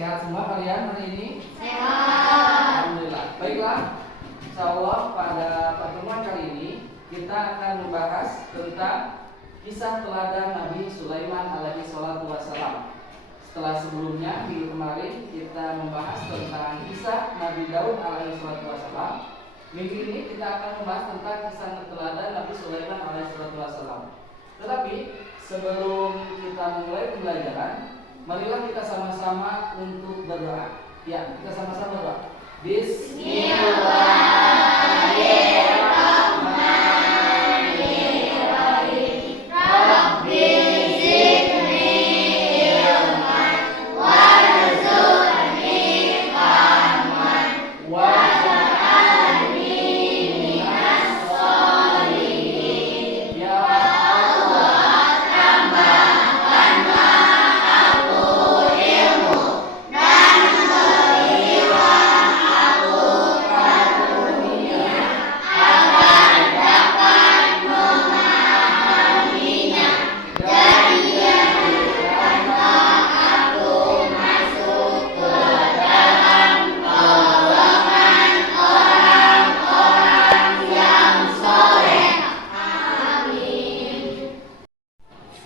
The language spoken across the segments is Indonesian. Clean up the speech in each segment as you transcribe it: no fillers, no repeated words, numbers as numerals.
sehat semua kalian hari ini? Sehat. Alhamdulillah. Baiklah, insyaallah pada pertemuan kali ini kita akan membahas tentang kisah teladan Nabi Sulaiman alaihi salatu wassalam. Setelah sebelumnya minggu kemarin kita membahas tentang kisah Nabi Daud alaihi salatu wassalam, minggu ini kita akan membahas tentang kisah teladan Nabi Sulaiman alaihi salatu wassalam. Tetapi sebelum kita memulai pembelajaran, marilah kita sama-sama untuk berdoa. Ya, kita sama-sama berdoa. Bismillahirrahmanirrahim. Rabbi zidni ilman warzuqni fahman waj'alni minas sholihin. Ya Allah, tambahkanlah aku ilmu dan berilah aku karunia agar dapat memahaminya, dan jadikanlah aku masuk ke dalam golongan orang-orang yang soleh. Amin.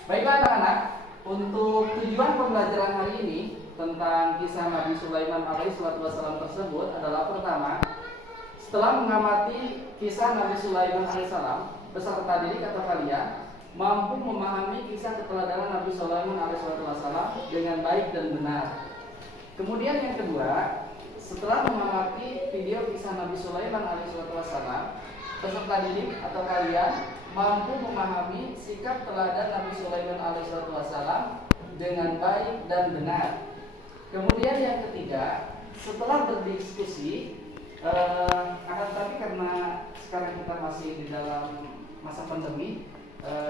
Baiklah anak-anak, untuk tujuan pembelajaran hari ini tentang kisah Nabi Sulaiman alaihi salatu wassalam tersebut adalah pertama, setelah mengamati kisah Nabi Sulaiman alaihissalam beserta didik atau kalian mampu memahami kisah keteladanan Nabi Sulaiman alaihi salatu wassalam dengan baik dan benar. Kemudian yang kedua, setelah mengamati video kisah Nabi Sulaiman alaihi salatu wassalam, peserta didik atau kalian mampu memahami sikap teladan Nabi Sulaiman alaihi salatu wassalam dengan baik dan benar. Kemudian yang ketiga, setelah berdiskusi, akan tetapi karena sekarang kita masih di dalam masa pandemi,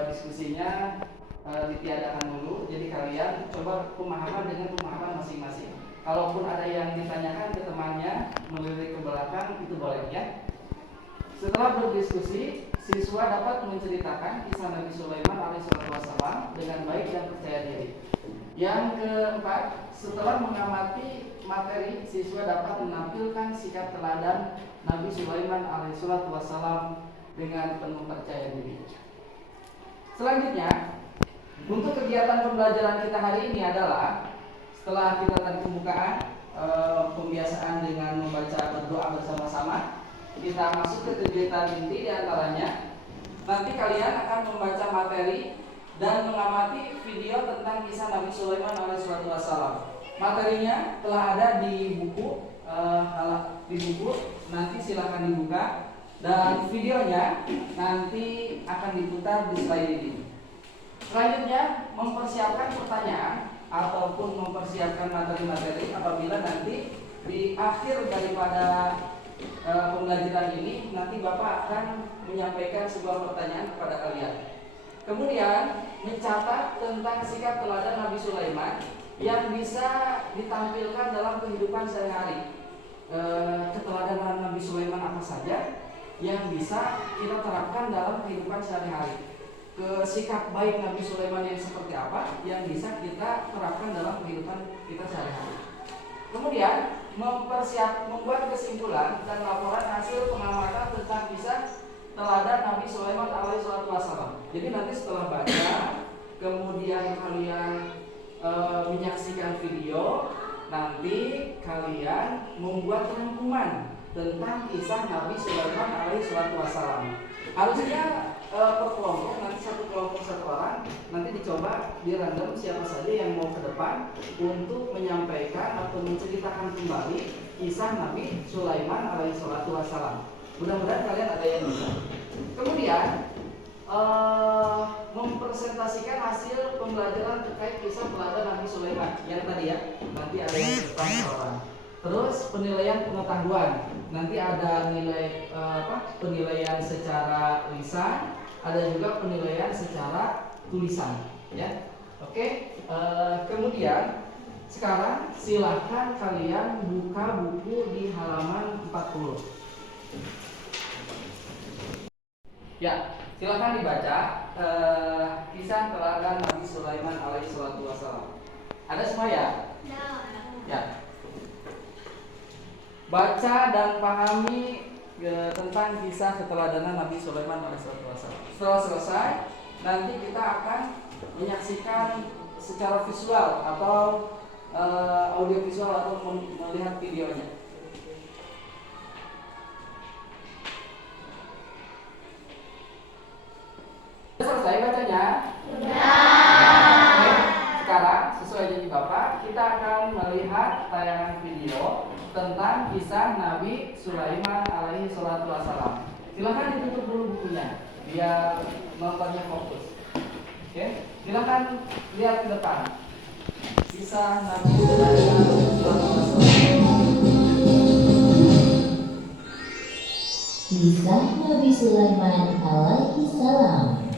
diskusinya ditiadakan dulu. Jadi kalian coba pemahaman dengan pemahaman masing-masing. Kalaupun ada yang ditanyakan ke temannya melirik ke belakang, itu boleh ya. Setelah berdiskusi, siswa dapat menceritakan kisah Nabi Sulaiman alaihissalam dengan baik dan percaya diri. Yang keempat, setelah mengamati materi, siswa dapat menampilkan sikap teladan Nabi Sulaiman alaihissalam dengan penuh percaya diri. Selanjutnya, untuk kegiatan pembelajaran kita hari ini adalah setelah kita tadi pembukaan, pembiasaan dengan membaca berdoa bersama-sama, kita masuk ke kegiatan inti diantaranya. Nanti kalian akan membaca materi dan mengamati video tentang kisah Nabi Sulaiman alaihissalam. Materinya telah ada di buku, nanti silahkan dibuka, dan videonya nanti akan diputar di slide ini. Selanjutnya, mempersiapkan pertanyaan ataupun mempersiapkan materi-materi apabila nanti di akhir daripada pembelajaran ini nanti Bapak akan menyampaikan sebuah pertanyaan kepada kalian. Kemudian mencatat tentang sikap teladan Nabi Sulaiman yang bisa ditampilkan dalam kehidupan sehari-hari. Keteladanan Nabi Sulaiman apa saja yang bisa kita terapkan dalam kehidupan sehari-hari. Sikap baik Nabi Sulaiman yang seperti apa yang bisa kita terapkan dalam kehidupan kita sehari-hari. Kemudian membuat kesimpulan dan laporan hasil pengamatan tentang kisah teladan Nabi Sulaiman alaihissalam. Jadi nanti setelah baca, kemudian kalian menyaksikan video, nanti kalian membuat rangkuman tentang kisah Nabi Sulaiman alaihissalam. Harusnya per kelompok, nanti satu kelompok satu orang, nanti dicoba di random siapa saja yang mau ke depan untuk menyampaikan atau menceritakan kembali kisah Nabi Sulaiman alaihissalam. Mudah-mudahan kalian ada yang bisa. Kemudian mempresentasikan hasil pembelajaran terkait kisah teladan Nabi Sulaiman yang tadi ya. Nanti ada yang ke depan orang. Terus penilaian pengetahuan. Nanti ada nilai penilaian secara lisan, ada juga penilaian secara tulisan, ya. Oke. Kemudian sekarang silahkan kalian buka buku di halaman 40. Ya, silakan dibaca kisah teladan Nabi Sulaiman alaihissalam. Ada semua ya? Ya. baca dan pahami tentang kisah keteladanan Nabi Sulaiman alaihissalam. Setelah selesai, nanti kita akan menyaksikan secara visual atau audio visual atau melihat videonya. Selesai bacanya? Oke, sekarang sesuai janji Bapak, kita akan melihat tayangan video tentang kisah Nabi Sulaiman alaihi salatu wassalam. Silahkan ditutup dulu bukunya biar nontonnya fokus. Oke, silahkan lihat ke depan. Kisah Nabi Sulaiman alaihi salatu wassalam. Kisah Nabi Sulaiman alaihi salam.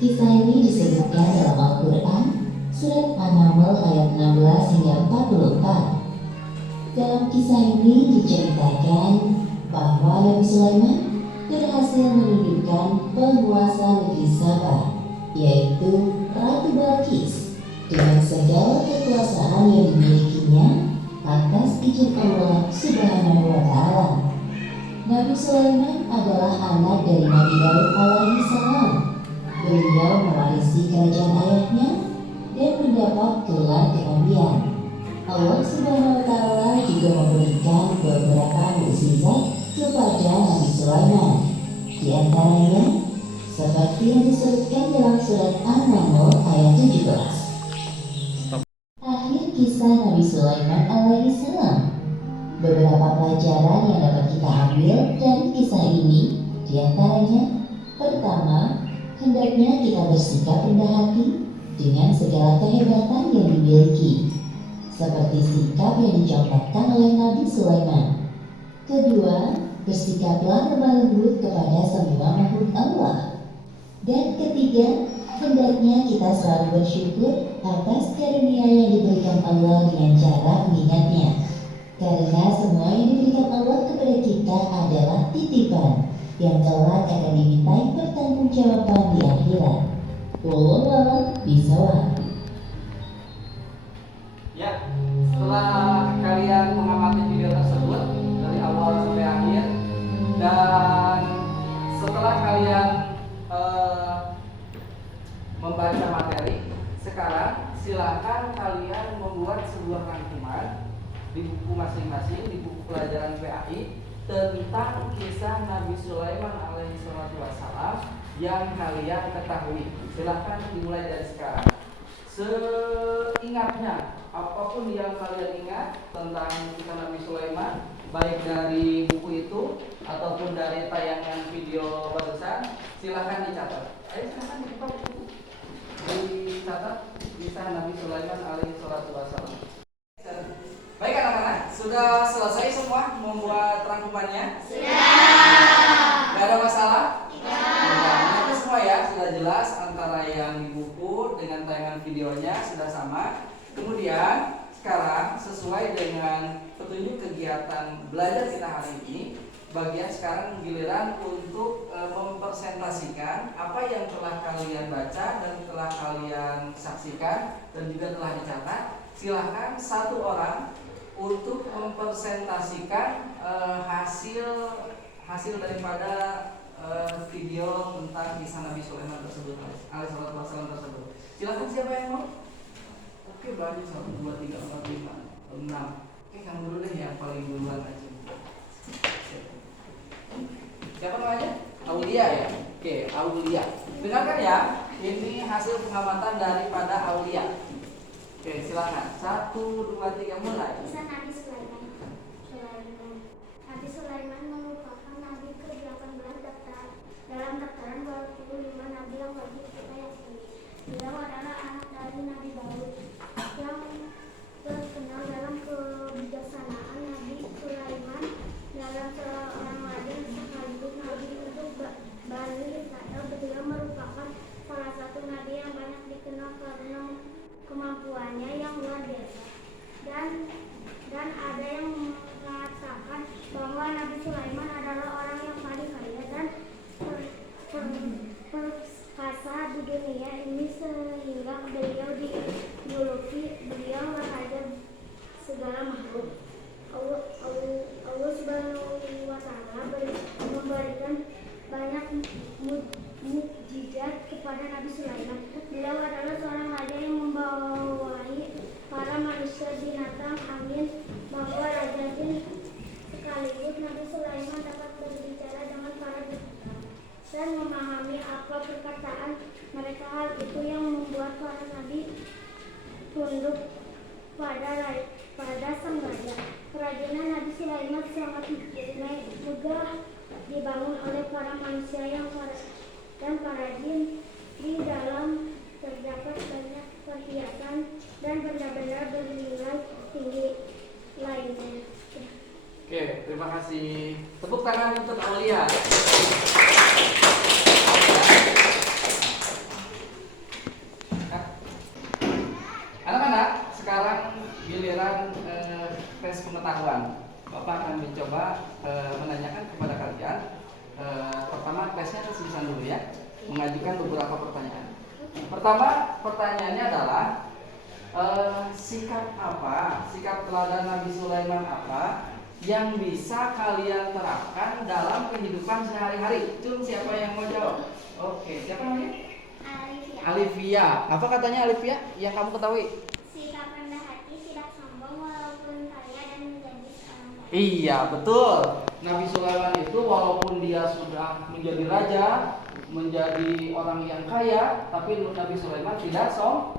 Kisah ini disebutkan dalam Al-Quran, surat An-Naml ayat 16 hingga 44. Dalam kisah ini diceritakan bahwa Nabi Sulaiman berhasil menundukkan penguasa negeri Sabah, yaitu Ratu Balqis, dengan segala kekuasaan yang dimilikinya atas izin Allah Subhanahu wa Ta'ala. Nabi Sulaiman adalah anak dari Nabi Daud alaihi salam. Beliau mewarisi kerajaan ayahnya dan mendapat gelar kenabian. Allah Subhanahu wa Ta'ala juga memberikan beberapa mukjizat kepada Nabi Sulaiman. Di antaranya seperti yang disebutkan dalam surat An-Naml ayat 17. Akhir kisah Nabi Sulaiman alaihi salam. Beberapa pelajaran yang dapat kita ambil dari kisah ini, di antaranya, pertama, hendaknya kita bersikap rendah hati dengan segala kehebatan yang dimiliki, seperti sikap yang dicontohkan oleh Nabi Sulaiman. Kedua, bersikaplah lemah lembut kepada semua makhluk Allah. Dan ketiga, hendaknya kita selalu bersyukur atas karunia yang diberikan Allah dengan cara mengingatnya. Karena semua yang diberikan Allah kepada kita adalah titipan yang kelak akan dimintai pertanggungjawaban di akhirat. Wallahu a'lam bishawab. Ya, setelah kalian mengamati video tersebut dari awal sampai akhir, dan setelah kalian membaca materi, sekarang silakan kalian membuat sebuah rangkuman di buku masing-masing, di buku pelajaran PAI, tentang kisah Nabi Sulaiman alaihi salatu wassalam yang kalian ketahui. Silahkan dimulai dari sekarang. Seingatnya, apapun yang kalian ingat tentang kisah Nabi Sulaiman, baik dari buku itu ataupun dari tayangan video barusan, silahkan dicatat. Ayo silahkan dibuka buku, dicatat kisah Nabi Sulaiman alaihi salatu wassalam. Baik anak-anak, sudah selesai semua membuat rangkumannya? Sudah. Gak ada masalah? Tidak. Itu semua ya, sudah jelas antara yang di buku dengan tayangan videonya sudah sama. Kemudian sekarang sesuai dengan petunjuk kegiatan belajar kita hari ini, bagian sekarang giliran untuk mempresentasikan apa yang telah kalian baca dan telah kalian saksikan dan juga telah dicatat. Silahkan satu orang untuk mempresentasikan hasil daripada video tentang kisah Nabi Sulaiman tersebut, alaihissalatu wassalam tersebut. Silahkan, siapa yang mau? Oke, banyak, 1, 2, 3, 4, 5, 6. Oke, kamu dulu deh yang paling duluan aja. Siapa namanya? Aulia ya? Oke, Aulia. Dengarkan ya, ini hasil pengamatan daripada Aulia. Oke, silakan. 1, 2, 3, mulai. Kisah Nabi Sulaiman. Nabi Sulaiman merupakan nabi ke-18 dalam daftaran 25 nabi yang wajib kita yakini. Beliau adalah anak dari Nabi Daud yang terkenal dalam kebijaksanaan. Nabi Sulaiman dalam seorang raja sekaligus nabi untuk Bani Israel. Beliau merupakan salah satu nabi yang banyak dikenal karena kemampuannya yang luar biasa, dan ada yang mengatakan bahwa Nabi Sulaiman adalah orang yang paling kaya dan perkasa di dunia ini, sehingga beliau dijuluki beliau raja segala makhluk. berupa perkataan mereka. Hal itu yang membuat para nabi tunduk pada sang raja. Kerajinan Nabi Sulaiman sangat mudah dibangun oleh para manusia dan para jin. Di dalam terdapat banyak perhiasan dan benda-benda bernilai tinggi lainnya. Oke, terima kasih. Tepuk tangan untuk Aulia. Anak-anak, sekarang giliran tes pengetahuan. Bapak akan mencoba menanyakan kepada kalian. Pertama tesnya kesusahan dulu ya. Mengajukan beberapa pertanyaan. Pertama, pertanyaannya adalah sikap teladan Nabi Sulaiman apa yang bisa kalian terapkan dalam kehidupan sehari-hari? Siapa yang mau jawab? Oke, siapa namanya? Alivia. Apa katanya Alivia yang kamu ketahui? Sikap rendah hati, tidak sombong walaupun kaya dan menjadi seorang baik. Iya, betul. Nabi Sulaiman itu walaupun dia sudah menjadi raja, menjadi orang yang kaya, tapi Nabi Sulaiman tidak sombong.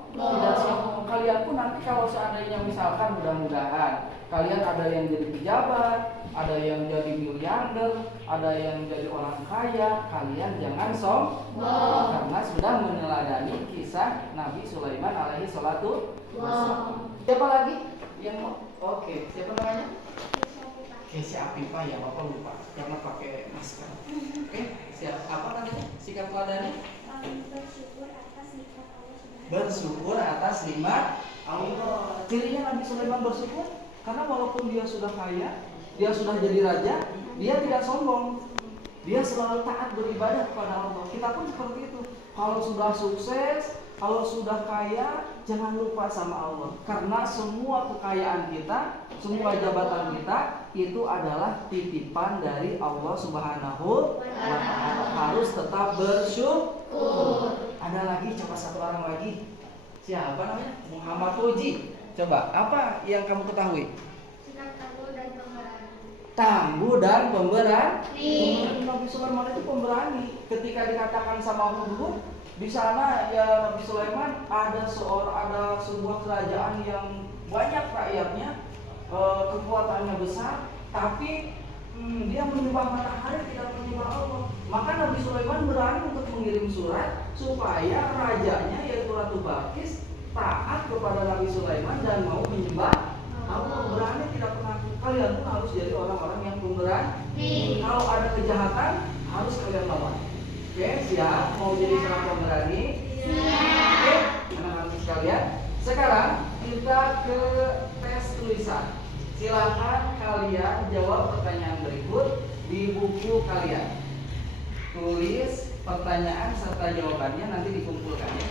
Kalian pun nanti kalau seandainya misalkan mudah-mudahan kalian ada yang jadi pejabat, ada yang jadi miliarder, ada yang jadi orang kaya, kalian jangan sombong karena sudah meneladani kisah Nabi Sulaiman alaihi salatu wassalam. Siapa lagi yang mau? Oke, siapa namanya? Kesya Afifah ya, Bapak lupa karena pakai masker. Oke, siap. Apa namanya? Sikap teladannya? Bersyukur atas nikmat Allah. Cirinya Nabi Sulaiman bersyukur karena walaupun dia sudah kaya, dia sudah jadi raja, dia tidak sombong. Dia selalu taat beribadah kepada Allah. Kita pun seperti itu. Kalau sudah sukses, kalau sudah kaya, jangan lupa sama Allah. Karena semua kekayaan kita, semua jabatan kita itu adalah titipan dari Allah Subhanahu wa Ta'ala. Harus tetap bersyukur. Ada lagi, coba satu orang lagi. Siapa namanya? Muhammad Uji. Coba, apa yang kamu ketahui? Sikap tangguh dan pemberani. Tangguh dan pemberani. Nabi Sulaiman itu pemberani. Ketika dikatakan sama Hudhud, di sana ya Nabi Sulaiman ada sebuah kerajaan yang banyak rakyatnya, kekuatannya besar, tapi dia menyembah matahari, tidak menyembah Allah. Maka Nabi Sulaiman berani untuk mengirim surat supaya rajanya yaitu Ratu Balqis taat kepada Nabi Sulaiman dan mau menyembah Allah. Berani, tidak pernah. Kalian pun harus jadi orang-orang yang pemberani. Kalau ada kejahatan harus kalian lawan. Oke, siap? Mau jadi seorang pemberani? Oke, anak-anak sekalian. Sekarang kita ke tes tulisan. Silakan kalian jawab pertanyaan berikut di buku kalian. Tulis pertanyaan serta jawabannya nanti dikumpulkan ya.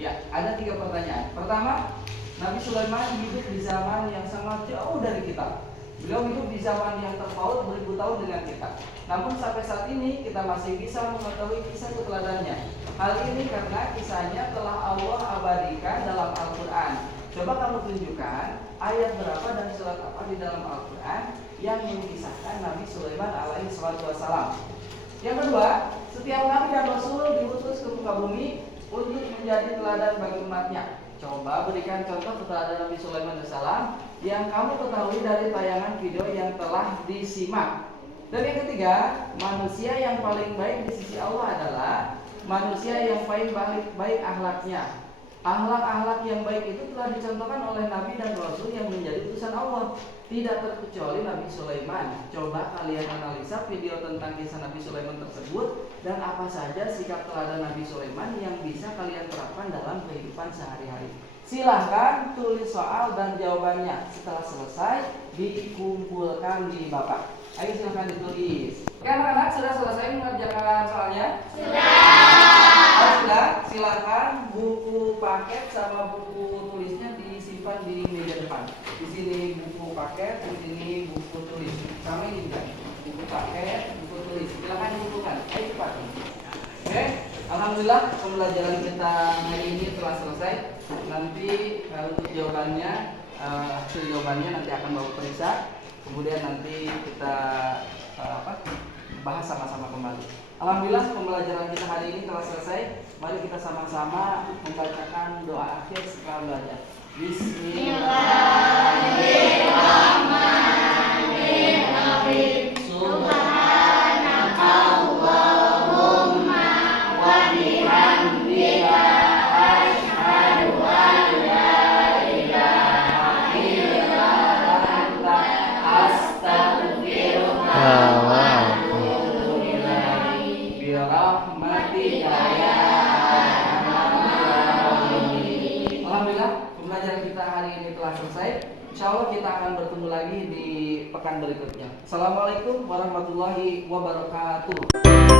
Ya, ada 3 pertanyaan. Pertama, Nabi Sulaiman hidup di zaman yang sangat jauh dari kita. Beliau hidup di zaman yang terpaut beribu tahun dengan kita. Namun sampai saat ini kita masih bisa mengetahui kisah keteladannya. Hal ini karena kisahnya telah Allah abadikan dalam Al-Quran. Coba kamu tunjukkan ayat berapa dan surat apa di dalam Al-Quran yang mengisahkan Nabi Sulaiman alaihi salatu wassalam. Yang kedua, setiap nabi dan rasul diutus ke muka bumi untuk menjadi teladan bagi umatnya. Coba berikan contoh keteladanan Nabi Sulaiman alaihissalam yang kamu ketahui dari tayangan video yang telah disimak. Dan yang ketiga, manusia yang paling baik di sisi Allah adalah manusia yang paling baik akhlaknya. Akhlak-akhlak yang baik itu telah dicontohkan oleh Nabi dan Rasul yang menjadi utusan Allah. Tidak terkecuali Nabi Sulaiman. Coba kalian analisa video tentang kisah Nabi Sulaiman tersebut dan apa saja sikap teladan Nabi Sulaiman yang bisa kalian terapkan dalam kehidupan sehari-hari. Silahkan tulis soal dan jawabannya. Setelah selesai dikumpulkan di Bapak. Ayo silahkan ditulis. Oke anak-anak, sudah selesai mengerjakan soalnya? Sudah, silakan buku paket sama buku tulisnya disimpan di meja depan. Di sini buku paket, di sini buku tulis. Sama ini juga. Buku paket, buku tulis. Silakan dikumpulkan. Ayo cepat. Oke, alhamdulillah pembelajaran kita hari ini telah selesai. Nanti untuk jawabannya, hasil jawabannya nanti akan bawa periksa. Kemudian nanti kita bahas sama-sama kembali. Alhamdulillah pembelajaran kita hari ini telah selesai. Mari kita sama-sama membacakan doa akhir setelah belajar. Bismillahirrahmanirrahim. Subhanakallahumma wa bihamdika asyhadu an la ilaha illa anta astaghfiruka wa atubu ilaik. Birahmatika ya arhamar rahimin. Alhamdulillah pembelajaran kita hari ini telah selesai. Insya Allah kita akan bertemu lagi di pekan berikutnya. Assalamualaikum warahmatullahi wabarakatuh.